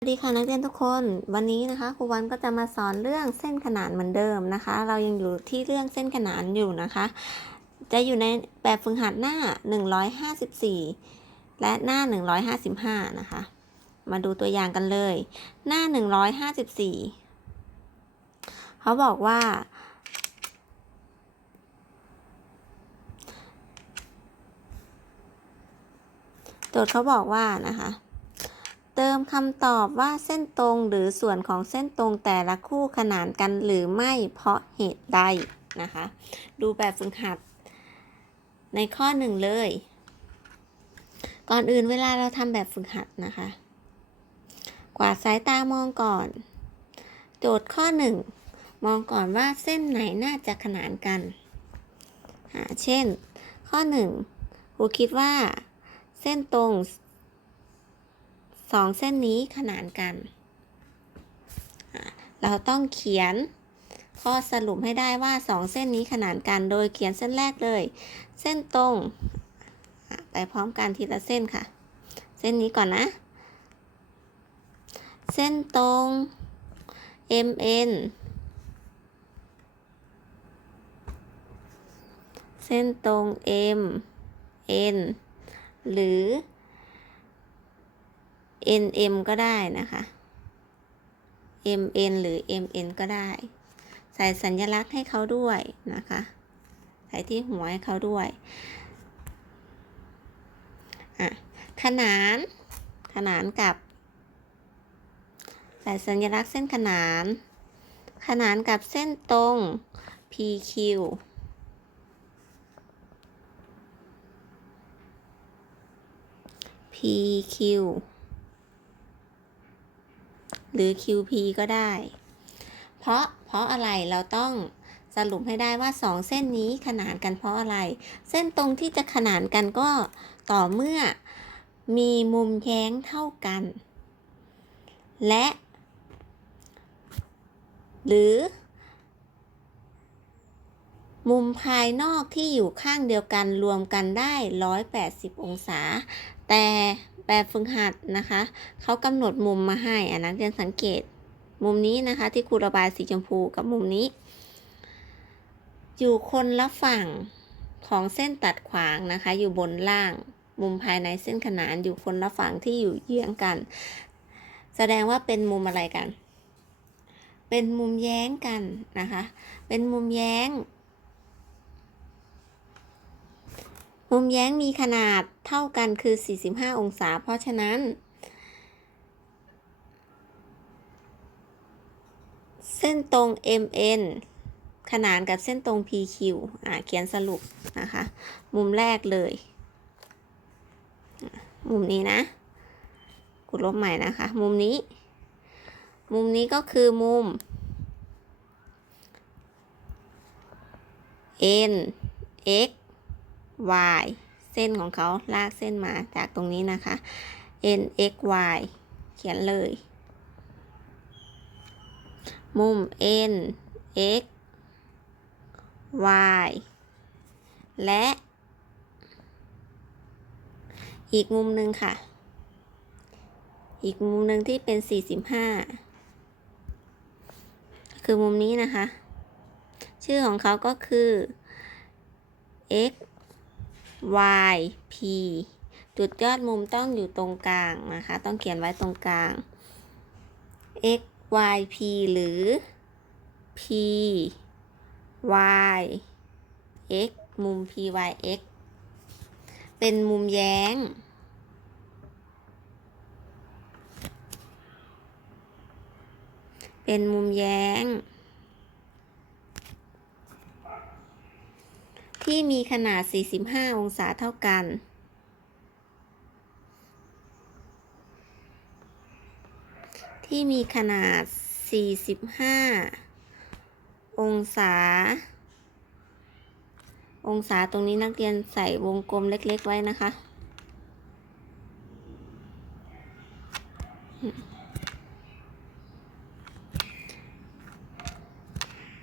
สวัสดีค่ะนักเรียนทุกคนวันนี้นะคะครูวันก็จะมาสอนเรื่องเส้นขนานเหมือนเดิมนะคะ เรายังอยู่ที่เรื่องเส้นขนานอยู่นะคะ จะอยู่ในแบบฝึกหัดหน้า 154 และหน้า 155 นะคะ มาดูตัวอย่างกันเลย หน้า 154 เขาบอกว่า โจทย์เขาบอกว่านะคะ เติมคำตอบว่าเส้นตรงหรือส่วนของเส้นตรงแต่ละคู่ขนานกันหรือไม่เพราะเหตุใดนะคะ ดูแบบฝึกหัด ในข้อหนึ่งเลย ก่อนอื่นเวลาเราทำแบบฝึกหัดนะคะ กวาดสายตามองก่อน โจทย์ข้อหนึ่งมองก่อนว่าเส้นไหนน่าจะขนานกันอ่าเช่น ข้อหนึ่งครูคิดว่า เส้นตรง สองเส้นนี้ขนานกัน เราต้องเขียนข้อสรุปให้ได้ว่าสองเส้นนี้ขนานกันโดยเขียนเส้นแรกเลย เส้นตรงไปพร้อมกันทีละเส้นค่ะ เส้นนี้ก่อนนะ เส้นตรง MN เส้นตรง M N หรือ NM ก็ได้นะคะ MN หรือ MN ก็ได้ ใส่สัญลักษณ์ให้เขาด้วยนะคะ ใส่ที่หัวให้เขาด้วยอะขนาน ขนานกับ ใส่สัญลักษณ์เส้นขนาน ขนานกับเส้นตรง PQ PQ หรือ QP ก็ได้ เพราะเพราะอะไรเราต้องสรุปให้ได้ว่าสองเส้นนี้ขนานกันเพราะอะไร เส้นตรงที่จะขนานกันก็ต่อเมื่อมีมุมแย้งเท่ากัน และ หรือ มุมภายนอกที่อยู่ข้างเดียวกันรวมกันได้ 180 องศา แต่ แบบฝึกหัดนะคะ เขากำหนดมุมมาให้อะนักเรียนสังเกตมุมนี้นะคะ ที่ครูระบายสีชมพูกับมุมนี้ อยู่คนละฝั่งของเส้นตัดขวางนะคะ อยู่บนล่าง มุมภายในเส้นขนานอยู่คนละฝั่งที่อยู่เยื้องกัน แสดงว่าเป็นมุมอะไรกัน เป็นมุมแย้งกันนะคะ เป็นมุมแย้ง มุมแย้งมีขนาดเท่ากันคือ 45 องศา เพราะฉะนั้น เส้นตรง MN ขนานกับเส้นตรง PQ อ่าเขียนสรุปนะคะ มุมแรกเลย มุมนี้นะกูลบใหม่นะคะ มุมนี้ มุมนี้ก็คือมุม N X y เส้นของเขาลากเส้นมาจากตรงนี้นะคะ n x y เขียนเลย มุม n x y และ อีกมุมหนึ่งค่ะ อีกมุมหนึ่งที่เป็น 45 คือมุมนี้นะคะ ชื่อของเขาก็คือ x y p จุดยอดมุมต้องอยู่ตรงกลางนะคะ ต้องเขียนไว้ตรงกลาง x y p หรือ p y x มุม p y x เป็นมุมแย้ง เป็นมุมแย้ง ที่มีขนาด 45 องศาเท่ากัน ที่มีขนาด 45 องศา องศาตรงนี้นักเรียนใส่วงกลมเล็กๆไว้นะคะ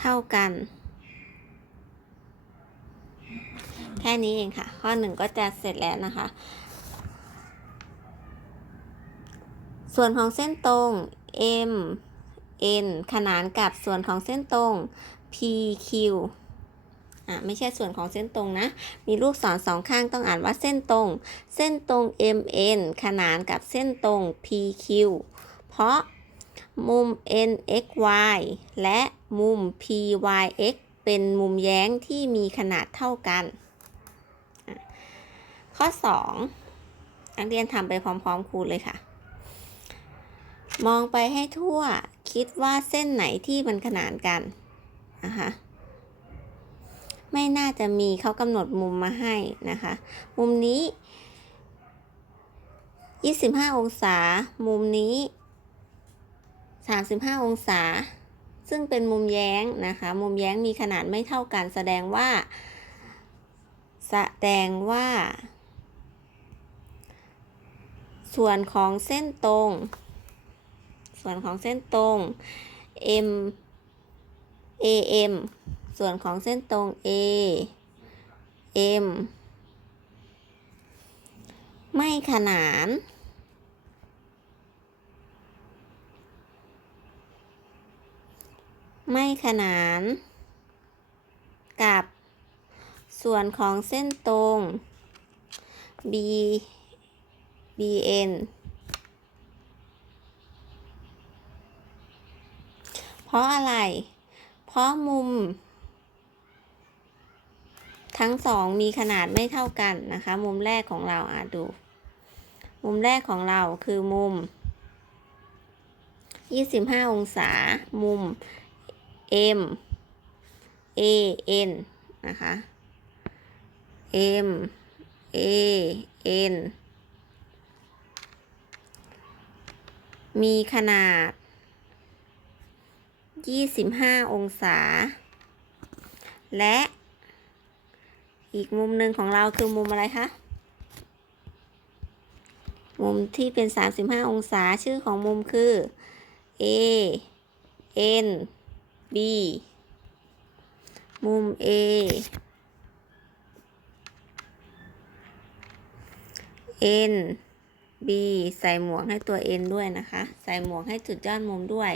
เท่ากัน แค่นี้เองค่ะ ข้อหนึ่งก็จะเสร็จแล้วนะคะ ส่วนของเส้นตรง M N ขนานกับส่วนของเส้นตรง P Q อะไม่ใช่ส่วนของเส้นตรงนะ มีลูกศรสองข้างต้องอ่านว่าเส้นตรง เส้นตรง M N ขนานกับเส้นตรง P Q เพราะมุม N X Y และมุม P Y X เป็นมุมแย้งที่มีขนาดเท่ากัน ข้อ 2 นักเรียนทำไปพร้อมๆครูเลยค่ะ มองไปให้ทั่วคิดว่าเส้นไหนที่มันขนานกันนะคะไม่น่าจะมีเขากำหนดมุมมาให้นะคะ มุมนี้ 25 องศา มุมนี้ 35 องศา ซึ่งเป็นมุมแย้งนะคะ มุมแย้งมีขนาดไม่เท่ากัน แสดงว่า แสดงว่า ส่วนของเส้นตรง ส่วนของเส้นตรง M AM ส่วนของเส้นตรง A M ไม่ขนาน ไม่ขนาน กับส่วนของเส้นตรง B BN เพราะอะไร เพราะมุม ทั้งสองมีขนาดไม่เท่ากันนะคะ มุมแรกของเราอะดู มุมแรกของเราคือมุม 25 องศา มุม M A N นะคะ M A N มีขนาด 25 องศา และอีกมุมหนึ่งของเราคือมุมอะไรคะ มุมที่เป็น 35 องศาชื่อของมุมคือ A N B มุม A N B ใส่หมวกให้ตัว N ด้วยนะคะ ใส่หมวกให้จุดยอดมุมด้วย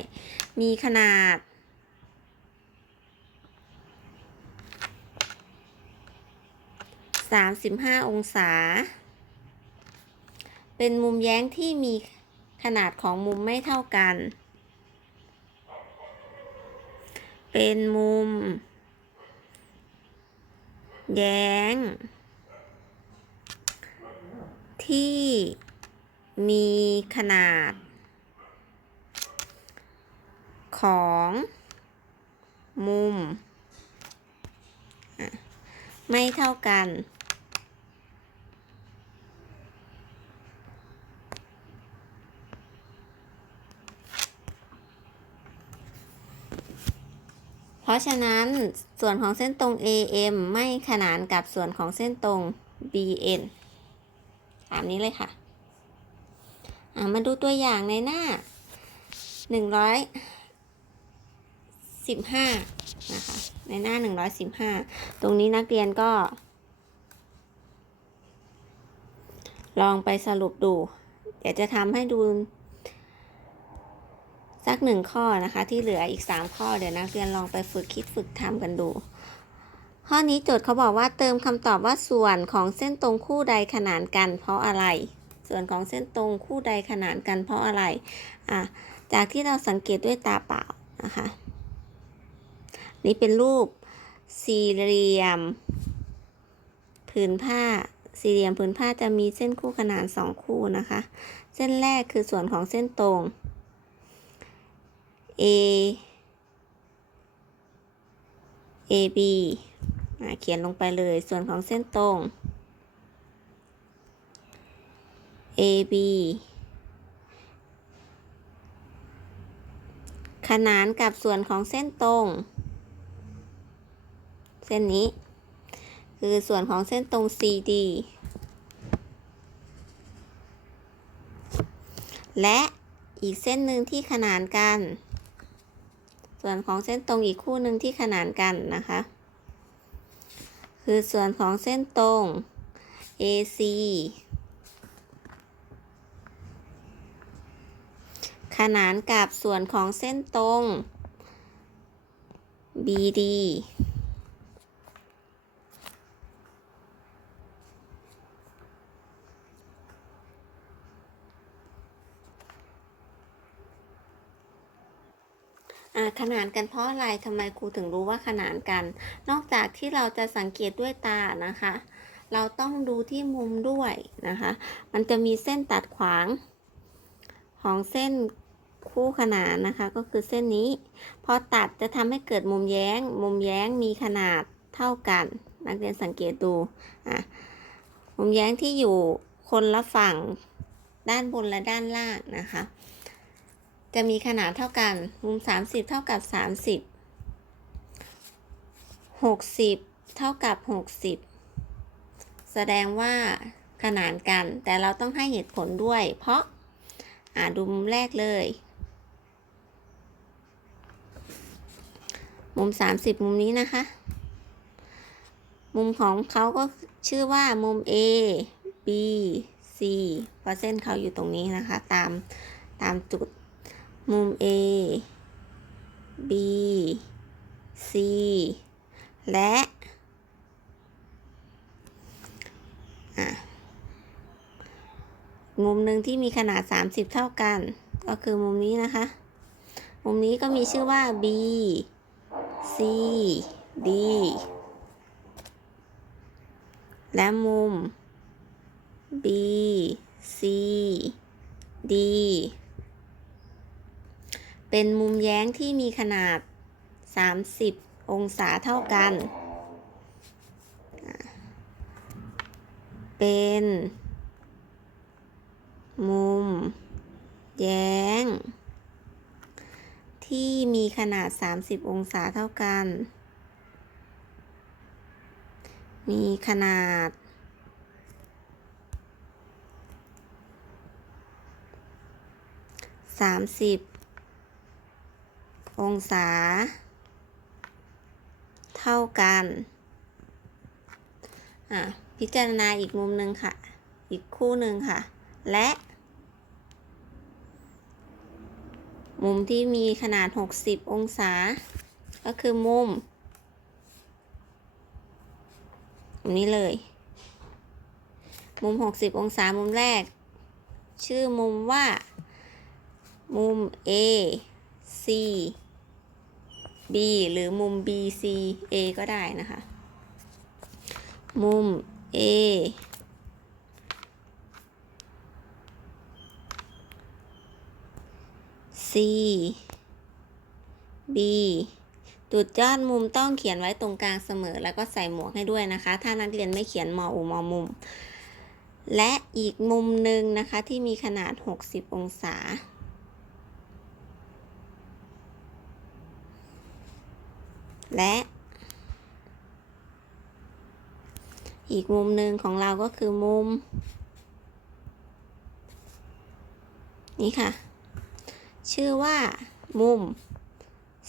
มีขนาด 35 องศา เป็นมุมแย้งที่มีขนาดของมุมไม่เท่ากัน เป็นมุม แย้ง ที่ มีขนาด ของมุม ไม่เท่ากัน เพราะฉะนั้นส่วนของเส้นตรง AM ไม่ขนานกับส่วนของเส้นตรง BN ตามนี้เลยค่ะ มาดูตัวอย่างในหน้า115นะคะ ในหน้า115ตรงนี้นักเรียนก็ ลองไปสรุปดู เดี๋ยวจะทำให้ดู สักหนึ่งข้อนะคะ ที่เหลืออีก3ข้อ เดี๋ยวนักเรียนลองไปฝึกคิดฝึกทำกันดูข้อนี้โจทย์เขาบอกว่าเติมคำตอบว่าส่วนของเส้นตรงคู่ใดขนานกันเพราะอะไร ส่วนของเส้นตรงคู่ใดขนานกันเพราะอะไรอะจากที่เราสังเกตด้วยตาเปล่านะคะ นี่เป็นรูปสี่เหลี่ยมผืนผ้าสี่เหลี่ยมผืนผ้าจะมีเส้นคู่ขนานสองคู่นะคะ เส้นแรกคือส่วนของเส้นตรง A A B อะเขียนลงไปเลยส่วนของเส้นตรง A B ขนานกับส่วนของเส้นตรง เส้นนี้ คือส่วนของเส้นตรง CD และอีกเส้นหนึ่งที่ขนานกัน ส่วนของเส้นตรงอีกคู่หนึ่งที่ขนานกันนะคะ คือส่วนของเส้นตรง AC ขนานกับส่วนของเส้นตรง BD ขนานกันเพราะอะไรทำไมครูถึงรู้ว่าขนานกัน นอกจากที่เราจะสังเกตด้วยตานะคะ เราต้องดูที่มุมด้วยนะคะ มันจะมีเส้นตัดขวางของเส้น คู่ขนานนะคะก็คือเส้นนี้ พอตัดจะทำให้เกิดมุมแย้ง มุมแย้งมีขนาดเท่ากัน นักเรียนสังเกตดูอะมุมแย้งที่อยู่คนละฝั่งด้านบนและด้านล่างนะคะ จะมีขนาดเท่ากัน มุม 30 เท่ากับ 30 60 เท่ากับ 60 แสดงว่าขนานกัน แต่เราต้องให้เหตุผลด้วย เพราะอ่าดูมุมแรกเลย มุม 30 มุมนี้นะคะ มุมของเขาก็ชื่อว่ามุม A B C เพราะเส้นเขาอยู่ตรงนี้นะคะ ตามตามจุดมุม A B C และมุมหนึ่งที่มีขนาด 30 เท่ากัน ก็คือมุมนี้นะคะ มุมนี้ก็มีชื่อว่า B C D และมุม B C D เป็นมุมแย้งที่มีขนาด 30 องศาเท่ากัน เป็น มุม แย้ง ที่มีขนาด 30 องศาเท่ากัน มีขนาด 30 องศา เท่ากัน อะ พิจารณาอีกมุมหนึ่งค่ะ อีกคู่หนึ่งค่ะ และ มุมที่มีขนาด 60 องศา ก็คือมุมมุมนี้เลย มุม 60 องศามุมแรก ชื่อมุมว่า มุม A C B หรือมุม B C A ก็ได้นะคะ มุม A C B จุดยอดมุมต้องเขียนไว้ตรงกลางเสมอ แล้วก็ใส่หมวกให้ด้วยนะคะ ถ้านักเรียนไม่เขียนมออูมอมุม และอีกมุมหนึ่งนะคะที่มีขนาด 60 องศา และอีกมุมหนึ่งของเราก็คือมุม นี่ค่ะ ชื่อว่า มุม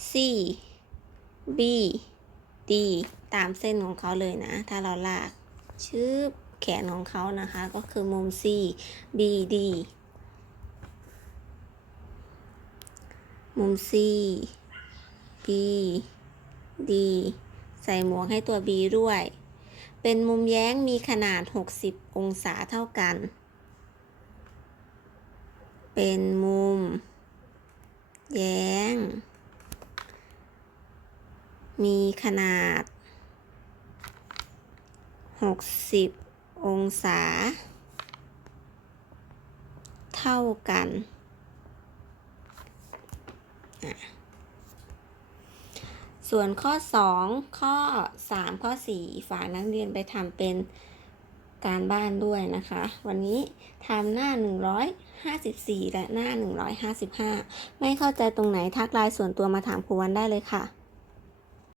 C B D ตามเส้นของเขาเลยนะ ถ้าเราลากชื่อแขนของเขานะคะ ก็คือมุม C B D มุม C B D ใส่หมวกให้ตัว B ด้วย เป็นมุมแย้งมีขนาด 60 องศาเท่ากัน เป็นมุม แย้ง มีขนาด 60 องศา เท่ากัน ส่วนข้อ 2 ข้อ 3 ข้อ 4 ฝากนักเรียนไปทำเป็น การบ้านด้วยนะคะ วันนี้ทำหน้า 154 และหน้า 155 ไม่เข้าใจตรงไหนทักไลน์ส่วนตัวมาถามครูวันได้เลยค่ะ